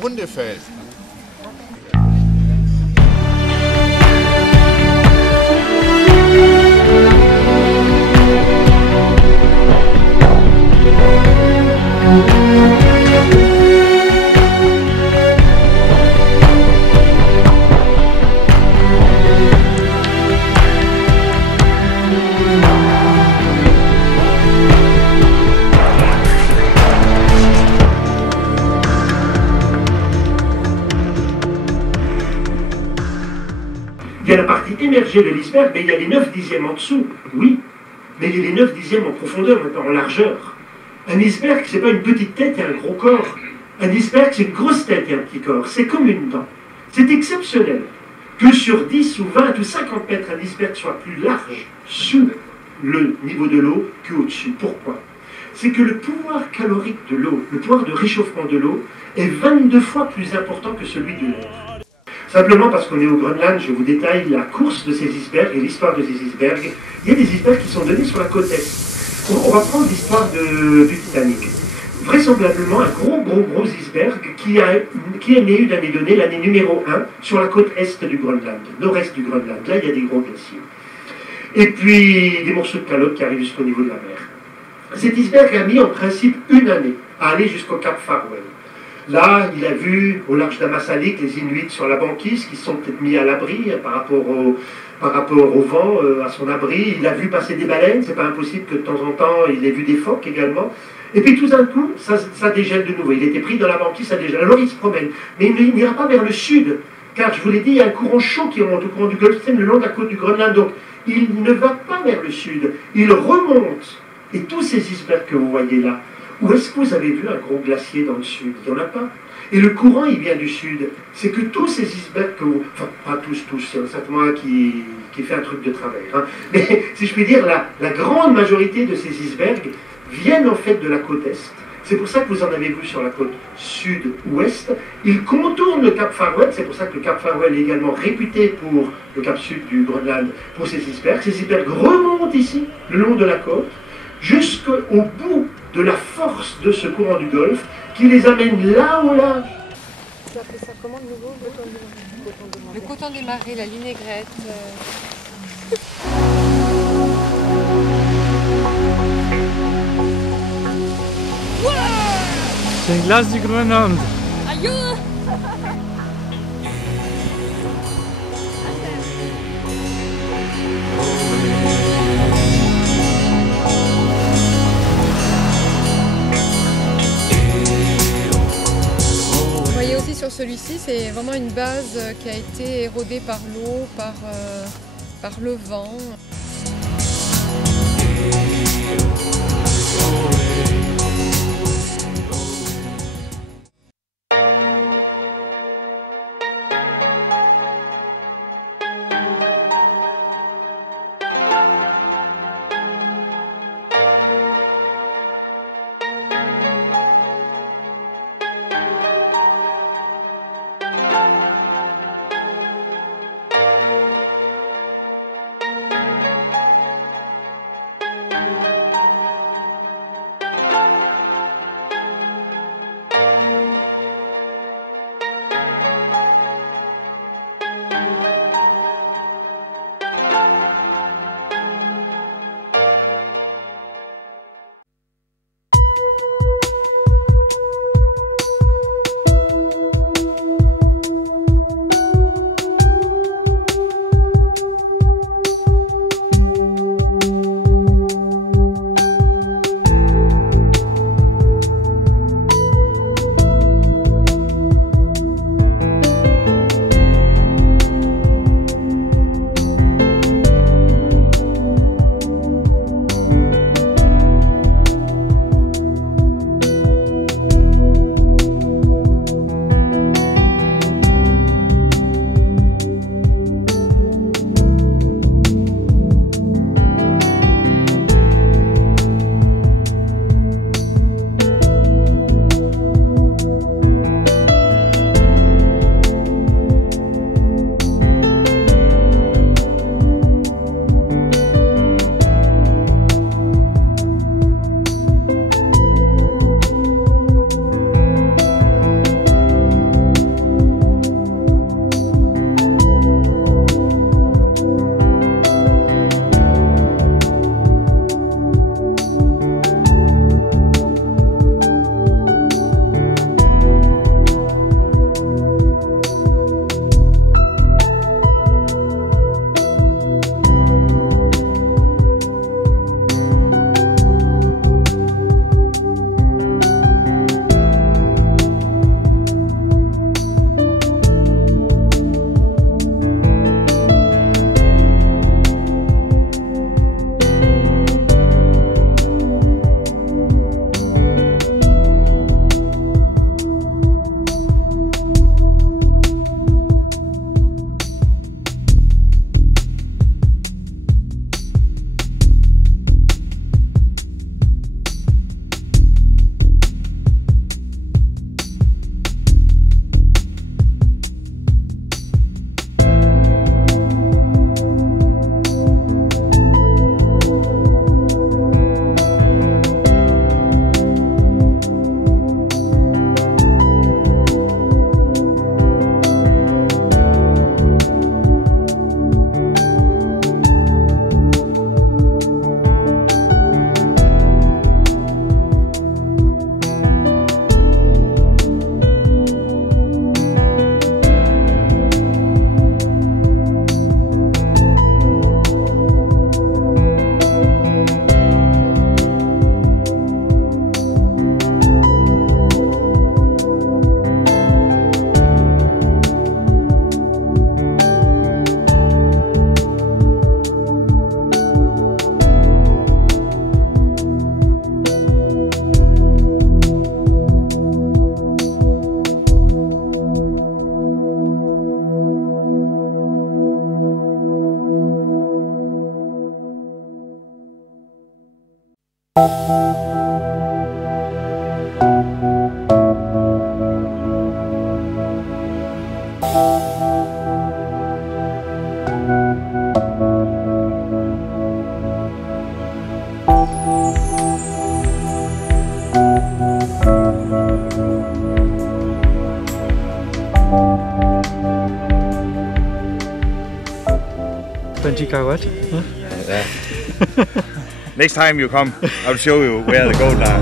Hundefeld. Il y a la partie émergée de l'iceberg, mais il y a les 9 dixièmes en dessous, oui. Mais il y a les 9 dixièmes en profondeur, maintenant en largeur. Un iceberg, c'est pas une petite tête et un gros corps. Un iceberg, c'est une grosse tête et un petit corps. C'est comme une dent. C'est exceptionnel que sur 10 ou 20 ou 50 mètres, un iceberg soit plus large sous le niveau de l'eau qu'au-dessus. Pourquoi? C'est que le pouvoir calorique de l'eau, le pouvoir de réchauffement de l'eau, est 22 fois plus important que celui de l'air. Simplement parce qu'on est au Groenland, je vous détaille la course de ces icebergs et l'histoire de ces icebergs. Il y a des icebergs qui sont donnés sur la côte est. On va prendre l'histoire du Titanic. Vraisemblablement, un gros iceberg qui est né une année donnée, l'année numéro 1, sur la côte est du Groenland, nord-est du Groenland. Là, il y a des gros glaciers. Et puis, des morceaux de calotte qui arrivent jusqu'au niveau de la mer. Cet iceberg a mis en principe une année à aller jusqu'au Cap Farewell. Là, il a vu au large d'Ammassalik les Inuits sur la banquise qui se sont peut-être mis à l'abri par rapport au vent, à son abri. Il a vu passer des baleines, c'est pas impossible que de temps en temps il ait vu des phoques également. Et puis tout d'un coup, ça dégèle de nouveau. Il était pris dans la banquise, ça dégèle. Alors il se promène. Mais il n'ira pas vers le sud, car je vous l'ai dit, il y a un courant chaud qui remonte au courant du Gulf Stream le long de la côte du Groenland. Donc il ne va pas vers le sud, il remonte. Et tous ces icebergs que vous voyez là, où est-ce que vous avez vu un gros glacier dans le sud? Il n'y en a pas. Et le courant, il vient du sud. C'est que tous ces icebergs que vous... Enfin, pas tous, il y en a certainement un qui fait un truc de travers. Hein. Mais si je puis dire, la grande majorité de ces icebergs viennent en fait de la côte est. C'est pour ça que vous en avez vu sur la côte sud-ouest. Ils contournent le Cap Farewell. C'est pour ça que le Cap Farewell est également réputé pour le cap sud du Groenland, pour ces icebergs. Ces icebergs remontent ici, le long de la côte, jusqu'au bout de la force de ce courant du Golfe qui les amène là au large. Tu appelles ça comment de nouveau? Le coton des marées, la vinaigrette. C'est une glace du Groenland. Aïe! Sur celui-ci, c'est vraiment une base qui a été érodée par l'eau, par le vent. Cacahuete. Huh? Yeah. Next time you come, I'll show you where the gold are.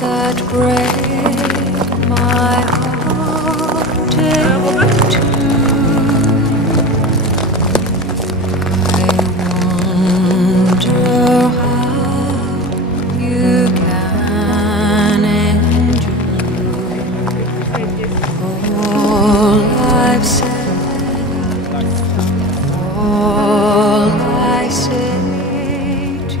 That break my heart in two. I wonder how you can endure all I've said, all I say to you.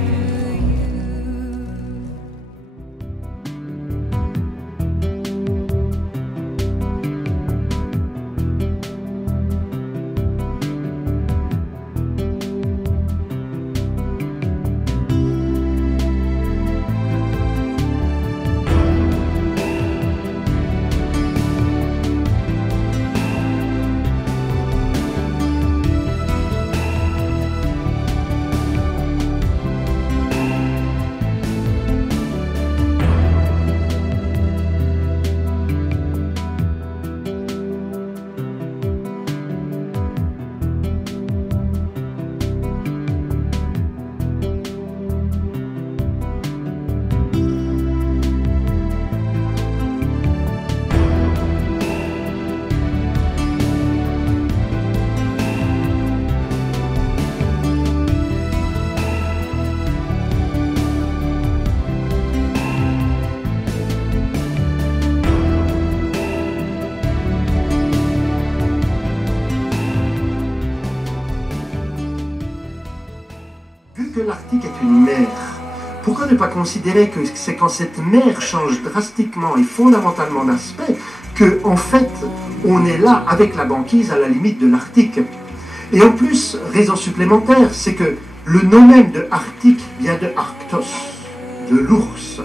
Vu que l'Arctique est une mer, pourquoi ne pas considérer que c'est quand cette mer change drastiquement et fondamentalement d'aspect que, en fait, on est là avec la banquise à la limite de l'Arctique. Et en plus, raison supplémentaire, c'est que le nom même de Arctique vient de Arctos, de l'ours.